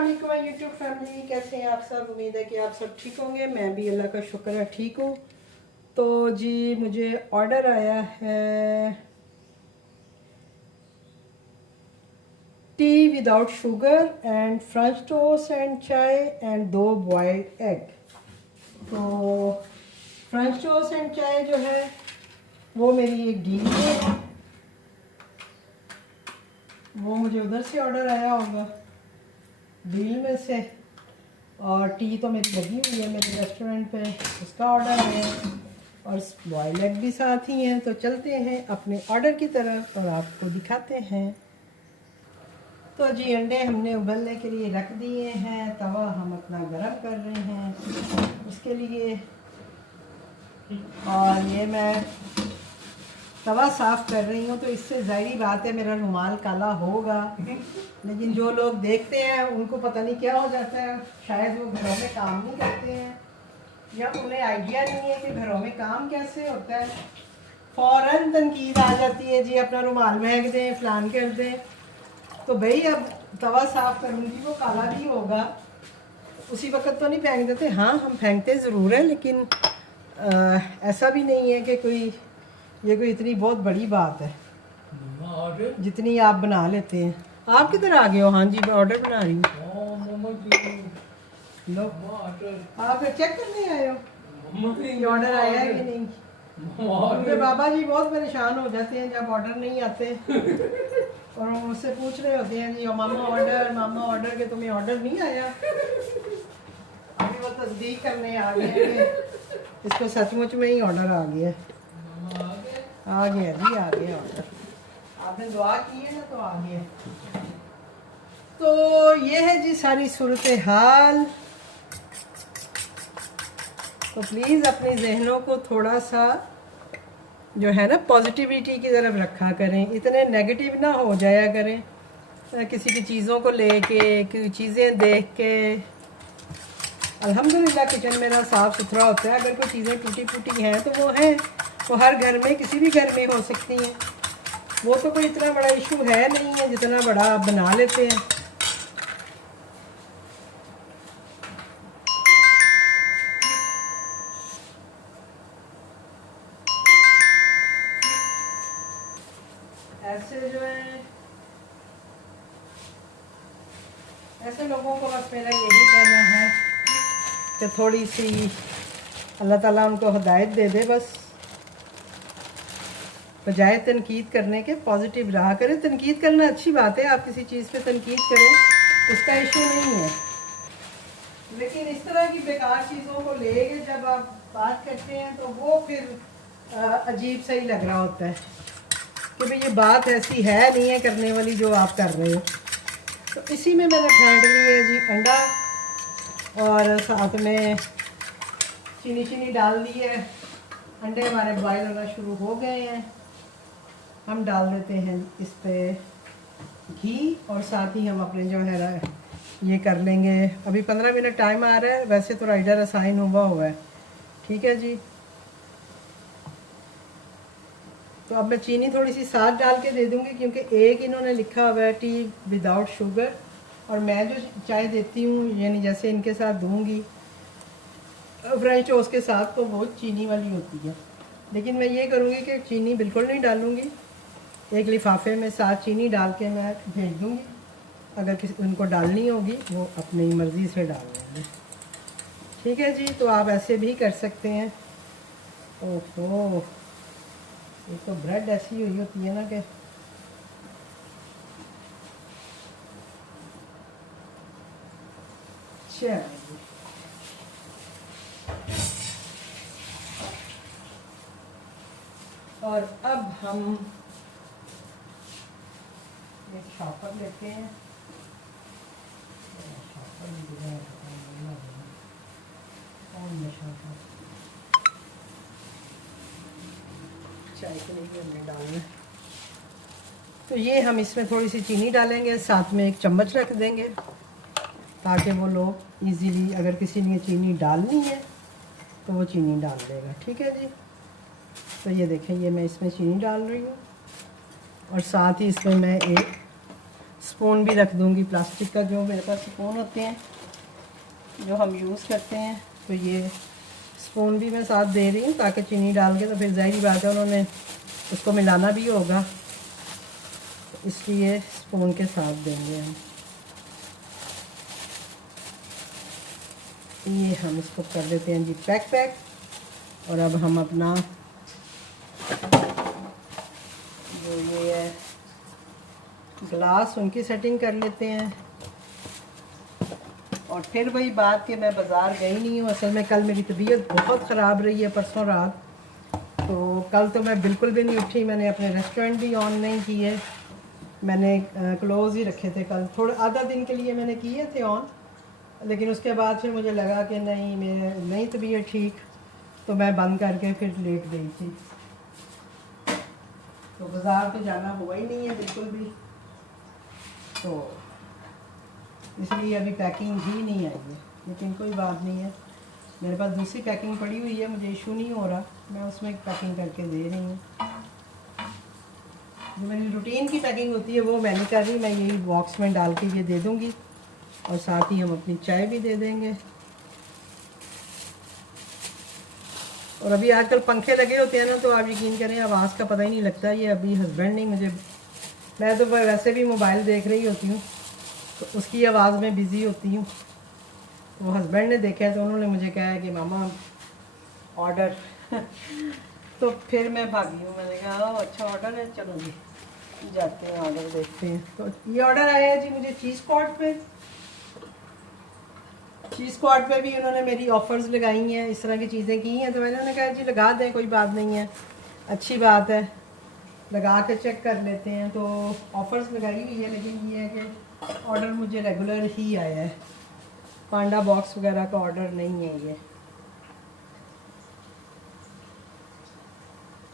अस्सलाम वालेकुम YouTube family, कैसे हैं आप सब। उम्मीद है कि आप सब ठीक होंगे। मैं भी अल्लाह का शुक्र है ठीक हूँ। तो जी मुझे ऑर्डर आया है T without sugar and French toast and चाय एंड 2 बॉइल्ड एग। तो फ्रेंच टोस्ट एंड चाय जो है वो मेरी एक डील है, वो मुझे उधर से ऑर्डर आया होगा डील में से। और टी तो मेरी लगी हुई है मेरे रेस्टोरेंट पे, उसका ऑर्डर है और बॉयल एग भी साथ ही हैं। तो चलते हैं अपने ऑर्डर की तरफ और आपको दिखाते हैं। तो जी अंडे हमने उबलने के लिए रख दिए हैं, तवा हम अपना गरम कर रहे हैं उसके लिए। और ये मैं तवा साफ़ कर रही हूँ, तो इससे ज़ाहिरी बात है मेरा रुमाल काला होगा, लेकिन जो लोग देखते हैं उनको पता नहीं क्या हो जाता है। शायद वो घरों में काम नहीं करते हैं या उन्हें आइडिया नहीं है कि घरों में काम कैसे होता है। फ़ौरन तनकीद आ जाती है, जी अपना रुमाल महक दें, फ़लान कर दें। तो भाई अब तवा साफ़ करूँगी वो काला भी होगा, उसी वक्त तो नहीं फेंक देते। हाँ हम फेंकते ज़रूर है, लेकिन ऐसा भी नहीं है कि ये कोई इतनी बहुत बड़ी बात है जितनी आप बना लेते हैं। आप किधर आ गए हो? हाँ जी मैं ऑर्डर बना रही हूँ। लो आप चेक करने आए हो ऑर्डर आया है कि नहीं, क्योंकि बाबा जी बहुत परेशान हो जाते हैं जब ऑर्डर नहीं आते और वो मुझसे पूछ रहे होते हैं जी मामा ऑर्डर के तुम्हें ऑर्डर नहीं आया। अभी वो तस्दीक करने आ गए हैं इसको सचमुच में ही ऑर्डर आ गया जी, आ गया ऑर्डर। आपने दुआ की है ना तो आ गया। तो ये है जी सारी सूरत हाल। तो प्लीज़ अपने जहनों को थोड़ा सा जो है ना पॉजिटिविटी की तरफ रखा करें, इतने नेगेटिव ना हो जाया करें किसी की चीज़ों को लेके, कोई चीज़ें देख के। अल्हम्दुलिल्लाह किचन मेरा साफ़ सुथरा होता है। अगर कोई चीज़ें टूटी फूटी हैं तो वो हैं, वो हर घर में किसी भी घर में हो सकती हैं। वो तो कोई इतना बड़ा इशू है नहीं है जितना बड़ा आप बना लेते हैं। ऐसे जो है ऐसे लोगों को बस मेरा यही कहना है कि थोड़ी सी अल्लाह ताला उनको हिदायत दे दे, बस बजाय तनकीद करने के पॉजिटिव रहा करें। तनकीद करना अच्छी बात है, आप किसी चीज़ पे तनकीद करें उसका इशू नहीं है, लेकिन इस तरह की बेकार चीज़ों को लेके जब आप बात करते हैं तो वो फिर अजीब सा ही लग रहा होता है कि भाई ये बात ऐसी है नहीं है करने वाली जो आप कर रहे हो। तो इसी में मैंने फेंट ली है जी अंडा और साथ में चीनी डाल दी है। अंडे हमारे बॉयल होना शुरू हो गए हैं। हम डाल देते हैं इस पे घी और साथ ही हम अपने जो है ना ये कर लेंगे। अभी 15 मिनट टाइम आ रहा है, वैसे तो राइडर असाइन हुआ है, ठीक है जी। तो अब मैं चीनी थोड़ी सी साथ डाल के दे दूँगी, क्योंकि एक इन्होंने लिखा हुआ है टी विदाउट शुगर, और मैं जो चाय देती हूँ यानी जैसे इनके साथ दूँगी फ्रेंच टोस्ट के साथ तो वो चीनी वाली होती है। लेकिन मैं ये करूँगी कि चीनी बिल्कुल नहीं डालूँगी, एक लिफाफे में साथ चीनी डाल के मैं भेज दूँगी। अगर किसी उनको डालनी होगी वो अपनी मर्ज़ी से डाल लेंगे, ठीक है जी। तो आप ऐसे भी कर सकते हैं। ओहो ये तो ब्रेड ऐसी हुई होती है ना कि और अब हम एक शॉपर लेते हैं। चाय के लिए हमने डालना है, तो ये हम इसमें थोड़ी सी चीनी डालेंगे, साथ में एक चम्मच रख देंगे ताकि वो लोग इजीली अगर किसी ने चीनी डालनी है तो वो चीनी डाल देगा, ठीक है जी। तो ये देखें ये मैं इसमें चीनी डाल रही हूँ और साथ ही इसमें मैं एक स्पून भी रख दूँगी प्लास्टिक का, जो मेरे पास स्पून होते हैं जो हम यूज़ करते हैं, तो ये स्पून भी मैं साथ दे रही हूँ ताकि चीनी डाल के, तो फिर ज़ाहिर बात है उन्होंने उसको मिलाना भी होगा, तो इसलिए स्पून के साथ देंगे हम। ये हम इसको कर देते हैं जी पैक। और अब हम अपना जो ये है ग्लास उनकी सेटिंग कर लेते हैं। और फिर वही बात कि मैं बाज़ार गई नहीं हूँ, असल में कल मेरी तबीयत बहुत ख़राब रही है परसों रात, तो कल तो मैं बिल्कुल भी नहीं उठी। मैंने अपने रेस्टोरेंट भी ऑन नहीं किए, मैंने क्लोज़ ही रखे थे। कल थोड़ा आधा दिन के लिए मैंने किए थे ऑन, लेकिन उसके बाद फिर मुझे लगा कि नहीं, मैं नहीं तबीयत ठीक, तो मैं बंद करके फिर लेट गई थी। तो बाज़ार तो जाना हुआ ही नहीं है बिल्कुल भी, तो इसलिए अभी पैकिंग भी नहीं आई है। लेकिन कोई बात नहीं है, मेरे पास दूसरी पैकिंग पड़ी हुई है, मुझे इशू नहीं हो रहा, मैं उसमें पैकिंग करके दे रही हूँ। जो मेरी रूटीन की पैकिंग होती है वो मैं नहीं कर रही, मैं यही बॉक्स में डाल के ये दे दूँगी, और साथ ही हम अपनी चाय भी दे देंगे। और अभी आजकल पंखे लगे होते हैं ना, तो आप यकीन करें आवाज़ का पता ही नहीं लगता। ये अभी हस्बैंड नहीं मुझे, मैं तो वैसे भी मोबाइल देख रही होती हूँ, तो उसकी आवाज़ में बिज़ी होती हूँ, तो हस्बैंड ने देखा है तो उन्होंने मुझे कहा है कि मामा ऑर्डर तो फिर मैं भागी हूँ, मैंने कहा अच्छा ऑर्डर है, चलो जी जाते हैं ऑर्डर देखते हैं। तो ये ऑर्डर आया है जी मुझे चीज़ स्क्वाड पे। चीज़ स्क्वाड पे भी उन्होंने मेरी ऑफ़र्स लगाई हैं, इस तरह की चीज़ें की हैं, तो मैंने उन्हें कहा जी लगा दें, कोई बात नहीं है, अच्छी बात है, लगा के चेक कर लेते हैं। तो ऑफ़र्स लगाई हुई है, लेकिन ये है कि ऑर्डर मुझे रेगुलर ही आया है, पांडा बॉक्स वगैरह का ऑर्डर नहीं है ये।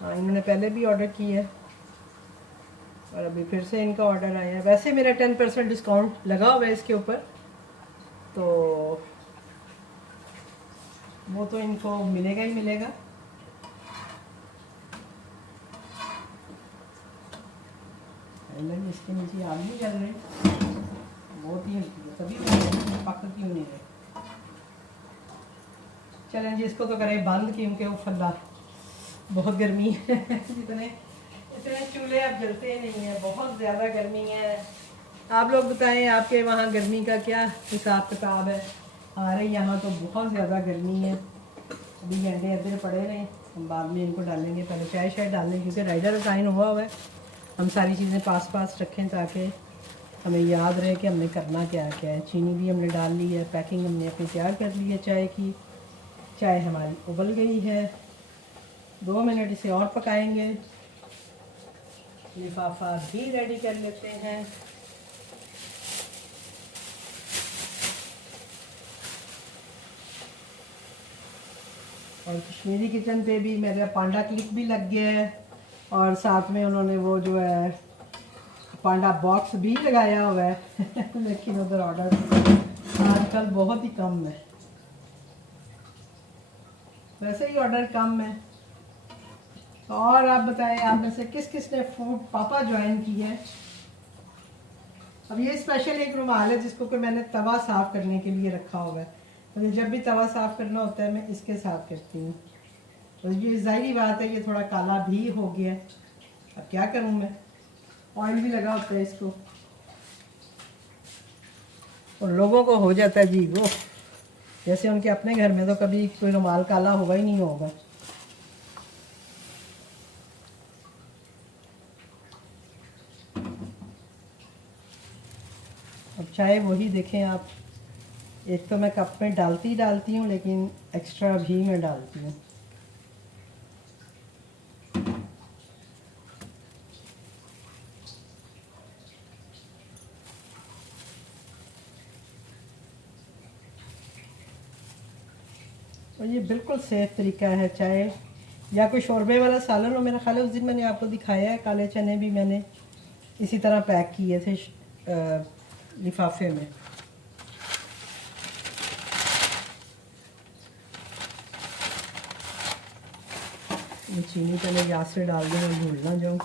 हाँ, इन्होंने पहले भी ऑर्डर किया है और अभी फिर से इनका ऑर्डर आया है। वैसे मेरा 10% डिस्काउंट लगा हुआ है इसके ऊपर, तो वो तो इनको मिलेगा ही मिलेगा। इसके नीचे आग भी चल रहे, बहुत ही तभी पक क्यों नहीं रहे। चलें जी, इसको तो करें बंद, क्योंकि वो फल्ला बहुत गर्मी है जितने इतने चूल्हे अब जलते नहीं है, बहुत ज़्यादा गर्मी है। आप लोग बताएं आपके वहाँ गर्मी का क्या हिसाब किताब है। हमारे यहाँ तो बहुत ज़्यादा गर्मी है। अभी अंडे अदर पड़े रहे, हम बाद में इनको डालेंगे, पहले चाय शाय डालेंगे, क्योंकि राइडर साइन हुआ है। हम सारी चीज़ें पास रखें ताकि हमें याद रहे कि हमने करना क्या क्या है। चीनी भी हमने डाल ली है, पैकिंग हमने अपनी तैयार कर ली है चाय की। चाय हमारी उबल गई है, 2 मिनट इसे और पकाएंगे। लिफाफा भी रेडी कर लेते हैं। और कश्मीरी किचन पे भी मेरा पांडा क्लिक भी लग गया है, और साथ में उन्होंने वो जो है पांडा बॉक्स भी लगाया हुआ है लेकिन उधर ऑर्डर आजकल बहुत ही कम है, वैसे ही ऑर्डर कम है। और आप बताएं, आप में से किस किस ने फूड पापा ज्वाइन किया है। अब ये स्पेशल एक रुमाल है जिसको कि मैंने तवा साफ़ करने के लिए रखा हुआ है। मुझे जब भी तवा साफ़ करना होता है मैं इसके साथ करती हूँ। तो ये ज़ाहिरी बात है, ये थोड़ा काला भी हो गया है, अब क्या करूँ मैं, ऑयल भी लगा होता है इसको, और लोगों को हो जाता है जी वो, जैसे उनके अपने घर में तो कभी कोई रुमाल काला होगा ही नहीं होगा। अब चाहे वही देखें आप, एक तो मैं कप में डालती हूँ, लेकिन एक्स्ट्रा भी मैं डालती हूँ। और ये बिल्कुल सेफ़ तरीका है, चाहे या कोई शोरबे वाला सालन हो। मेरा ख्याल है उस दिन मैंने आपको दिखाया है, काले चने भी मैंने इसी तरह पैक किए थे लिफाफे में। ये चीनी पहले गैस से डाल दूँ और भूल ना जाऊँ।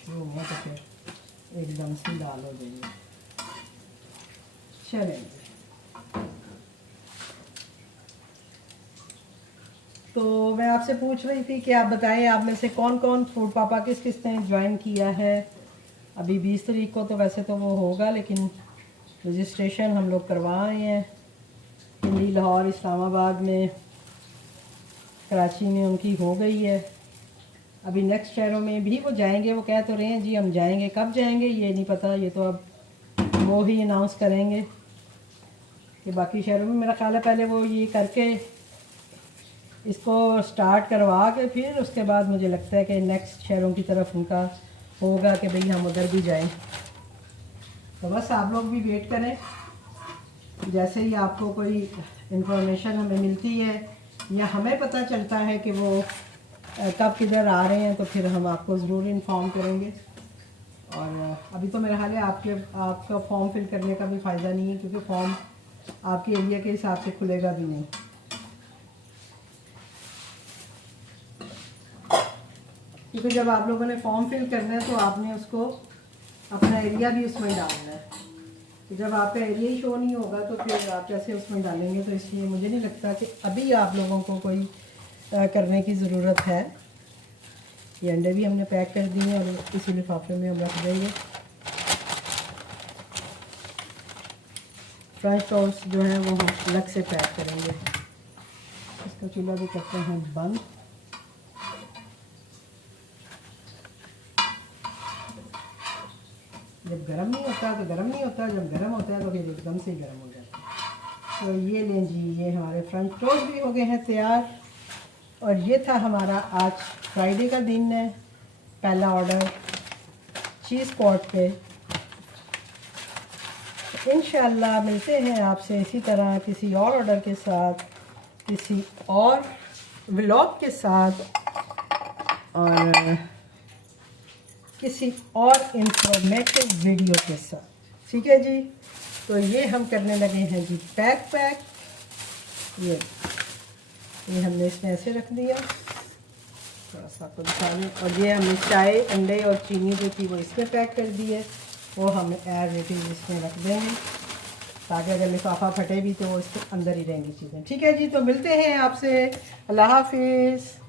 शुरू हुआ तो फिर एकदम से दाल हो जाएगी। चलें, तो मैं आपसे पूछ रही थी कि आप बताएं आप में से कौन कौन फूड पापा किस किस ने ज्वाइन किया है। अभी 20 तारीख को तो वैसे तो वो होगा, लेकिन रजिस्ट्रेशन हम लोग करवा आए हैं। दिल्ली, लाहौर, इस्लामाबाद में, कराची में उनकी हो गई है। अभी नेक्स्ट शहरों में भी वो जाएंगे। वो कह तो रहे हैं जी हम जाएंगे, कब जाएंगे ये नहीं पता, ये तो अब वो ही अनाउंस करेंगे कि बाकी शहरों में। मेरा ख्याल है पहले वो ये करके इसको स्टार्ट करवा के फिर उसके बाद मुझे लगता है कि नेक्स्ट शहरों की तरफ उनका होगा कि भाई हम उधर भी जाएं। तो बस आप लोग भी वेट करें, जैसे ही आपको कोई इन्फॉर्मेशन हमें मिलती है या हमें पता चलता है कि वो कब किधर आ रहे हैं तो फिर हम आपको ज़रूर इन्फॉर्म करेंगे। और अभी तो मेरा हाल है आपका फॉर्म फिल करने का भी फ़ायदा नहीं है, क्योंकि फॉर्म आपके एरिया के हिसाब से खुलेगा भी नहीं। क्योंकि जब आप लोगों ने फॉर्म फिल करना है तो आपने उसको अपना एरिया भी उसमें डालना है। तो जब आपका एरिया ही शो नहीं होगा तो फिर आप कैसे उसमें डालेंगे। तो इसलिए मुझे नहीं लगता कि अभी आप लोगों को कोई करने की ज़रूरत है। ये अंडे भी हमने पैक कर दिए और इसी लिफाफे में हम रख देंगे। फ्रेंच टोस्ट जो है वो हम अलग से पैक करेंगे। इसका चूल्हा भी करते हैं बंद। जब गर्म नहीं होता तो गर्म नहीं होता, जब गर्म होता है तो फिर एकदम से गर्म हो जाता है। तो ये लें जी, ये हमारे फ्रेंच टोस्ट भी हो गए हैं तैयार। और ये था हमारा आज फ्राइडे का दिन है, पहला ऑर्डर चीज़ पॉट पे। इंशाल्लाह मिलते हैं आपसे इसी तरह किसी और ऑर्डर के साथ, किसी और व्लॉग के साथ और किसी और इंफॉर्मेटिव वीडियो के साथ। ठीक है जी। तो ये हम करने लगे हैं जी पैक। ये हमने इसमें ऐसे रख दिया, थोड़ा सा आपको दिखा दें। और ये हमने चाय, अंडे और चीनी जो थी वो इसमें पैक कर दी है, वो हम एयर रेटिंग इसमें रख देंगे ताकि अगर लिफाफा फटे भी तो वो इसके अंदर ही रहेंगी चीज़ें। ठीक है जी। तो मिलते हैं आपसे। अल्लाह हाफिज़।